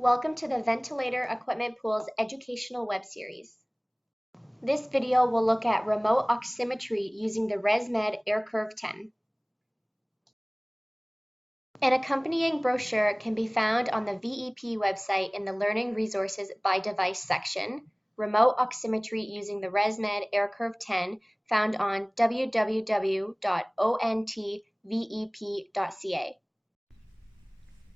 Welcome to the Ventilator Equipment Pool's educational web series. This video will look at remote oximetry using the ResMed aircurve 10. An accompanying brochure can be found on the VEP website in the Learning Resources by Device section, Remote Oximetry using the ResMed aircurve 10, found on www.ontvep.ca.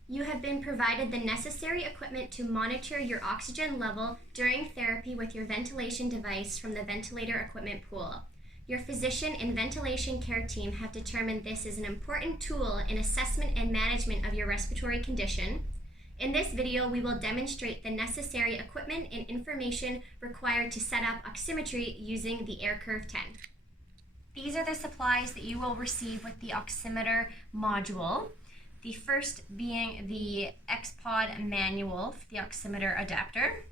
You have been provided the necessary equipment to monitor your oxygen level during therapy with your ventilation device from the ventilator equipment pool. Your physician and ventilation care team have determined this is an important tool in assessment and management of your respiratory condition. In this video, we will demonstrate the necessary equipment and information required to set up oximetry using the aircurve 10. These are the supplies that you will receive with the oximeter module. The first being the X-Pod manual for the oximeter adapter.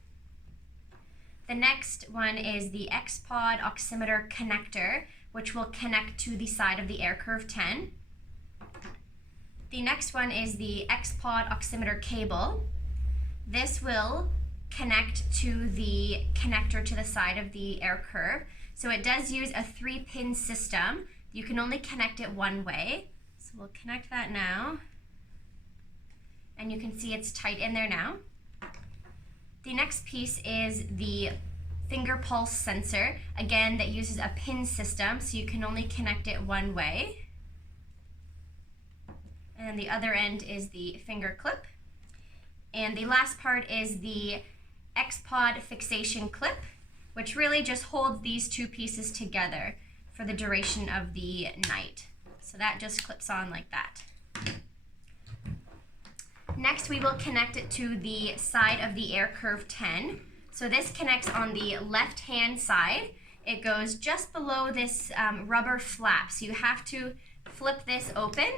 The next one is the X-Pod oximeter connector, which will connect to the side of the aircurve 10. The next one is the X-Pod oximeter cable. This will connect to the connector to the side of the aircurve. So it does use a 3-pin system. You can only connect it one way. So we'll connect that now. And you can see it's tight in there now. The next piece is the finger pulse sensor, again that uses a pin system, so you can only connect it one way. And then the other end is the finger clip. And the last part is the X-Pod fixation clip, which really just holds these two pieces together for the duration of the night. So that just clips on like that. Next, we will connect it to the side of the aircurve 10. So this connects on the left-hand side. It goes just below this rubber flap. So you have to flip this open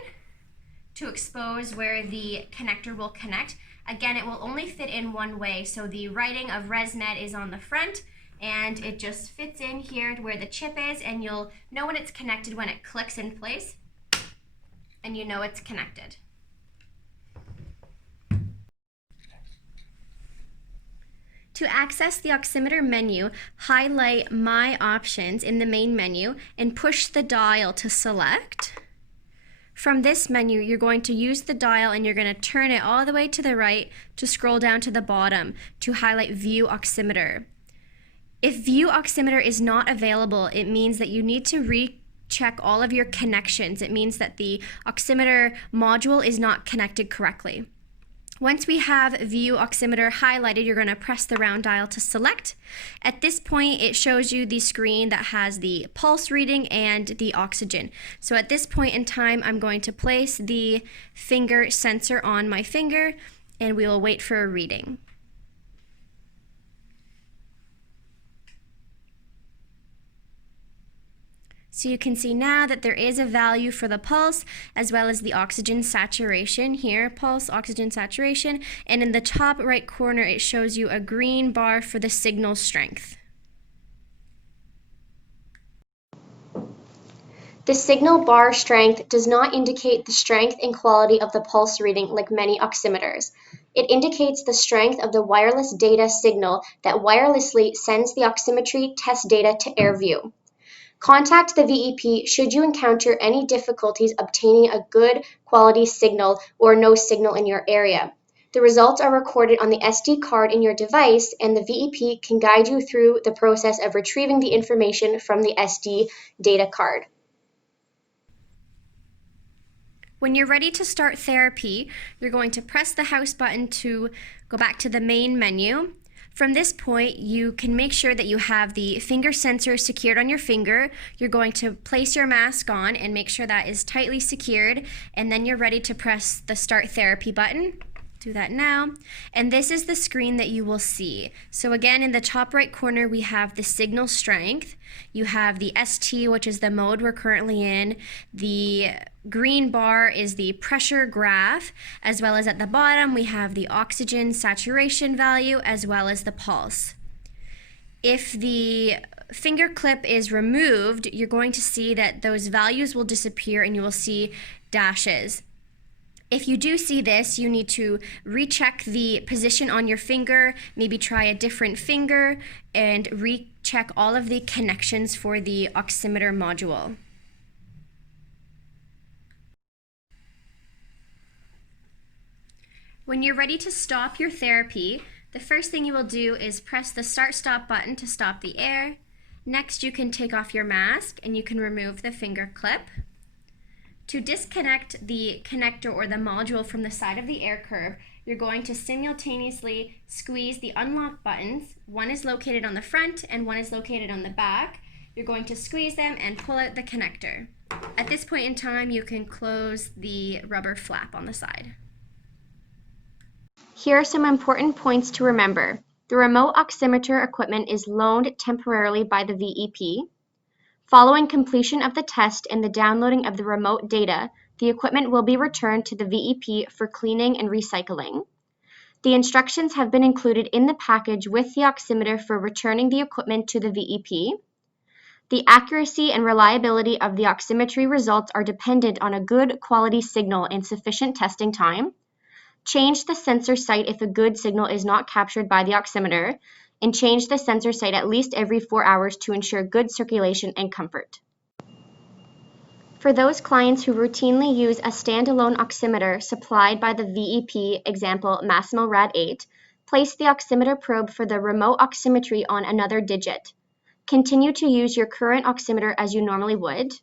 to expose where the connector will connect. Again, it will only fit in one way. So the writing of ResMed is on the front, and it just fits in here where the chip is, and you'll know when it's connected when it clicks in place, and you know it's connected. To access the oximeter menu, highlight My Options in the main menu and push the dial to select. From this menu, you're going to use the dial and you're going to turn it all the way to the right to scroll down to the bottom to highlight View Oximeter. If View Oximeter is not available, it means that you need to recheck all of your connections. It means that the oximeter module is not connected correctly. Once we have View Oximeter highlighted, you're going to press the round dial to select. At this point, it shows you the screen that has the pulse reading and the oxygen. So at this point in time, I'm going to place the finger sensor on my finger, and we will wait for a reading. So you can see now that there is a value for the pulse as well as the oxygen saturation here, pulse, oxygen saturation, and in the top right corner it shows you a green bar for the signal strength. The signal bar strength does not indicate the strength and quality of the pulse reading like many oximeters. It indicates the strength of the wireless data signal that wirelessly sends the oximetry test data to AirView. Contact the VEP should you encounter any difficulties obtaining a good quality signal or no signal in your area. The results are recorded on the SD card in your device, and the VEP can guide you through the process of retrieving the information from the SD data card. When you're ready to start therapy, you're going to press the house button to go back to the main menu. From this point, you can make sure that you have the finger sensor secured on your finger. You're going to place your mask on and make sure that is tightly secured, and then you're ready to press the Start Therapy button. Do that now. And this is the screen that you will see. So again, in the top right corner, we have the signal strength. You have the ST, which is the mode we're currently in. The green bar is the pressure graph, as well as at the bottom, we have the oxygen saturation value, as well as the pulse. If the finger clip is removed, you're going to see that those values will disappear and you will see dashes. If you do see this, you need to recheck the position on your finger, maybe try a different finger, and recheck all of the connections for the oximeter module. When you're ready to stop your therapy, the first thing you will do is press the start-stop button to stop the air. Next, you can take off your mask and you can remove the finger clip. To disconnect the connector or the module from the side of the aircurve, you're going to simultaneously squeeze the unlock buttons. One is located on the front and one is located on the back. You're going to squeeze them and pull out the connector. At this point in time, you can close the rubber flap on the side. Here are some important points to remember. The remote oximeter equipment is loaned temporarily by the VEP. Following completion of the test and the downloading of the remote data, the equipment will be returned to the VEP for cleaning and recycling. The instructions have been included in the package with the oximeter for returning the equipment to the VEP. The accuracy and reliability of the oximetry results are dependent on a good quality signal and sufficient testing time. Change the sensor site if a good signal is not captured by the oximeter, and change the sensor site at least every 4 hours to ensure good circulation and comfort. For those clients who routinely use a standalone oximeter supplied by the VEP, example Masimo Rad-8, place the oximeter probe for the remote oximetry on another digit. Continue to use your current oximeter as you normally would.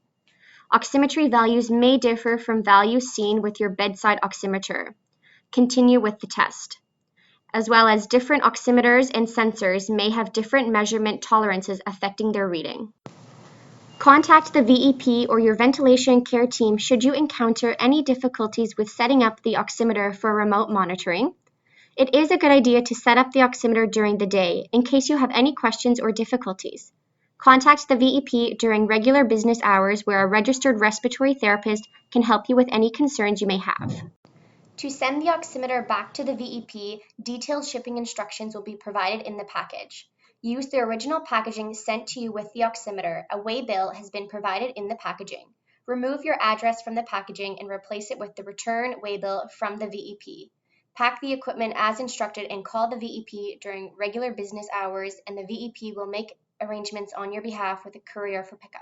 Oximetry values may differ from values seen with your bedside oximeter. Continue with the test. As well as different oximeters and sensors may have different measurement tolerances affecting their reading. Contact the VEP or your ventilation care team should you encounter any difficulties with setting up the oximeter for remote monitoring. It is a good idea to set up the oximeter during the day in case you have any questions or difficulties. Contact the VEP during regular business hours where a registered respiratory therapist can help you with any concerns you may have. To send the oximeter back to the VEP, detailed shipping instructions will be provided in the package. Use the original packaging sent to you with the oximeter. A weigh bill has been provided in the packaging. Remove your address from the packaging and replace it with the return weigh bill from the VEP. Pack the equipment as instructed and call the VEP during regular business hours, and the VEP will make arrangements on your behalf with a courier for pickup.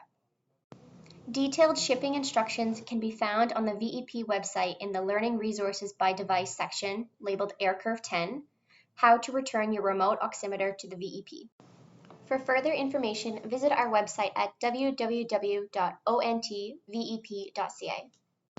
Detailed shipping instructions can be found on the VEP website in the Learning Resources by Device section, labeled aircurve 10, How to Return Your Remote Oximeter to the VEP. For further information, visit our website at www.ontvep.ca.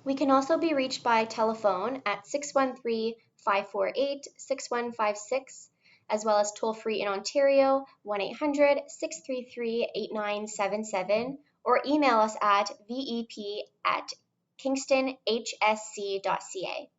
We can also be reached by telephone at 613-548-6156, as well as toll-free in Ontario, 1-800-633-8977, or email us at vep@kingstonhsc.ca.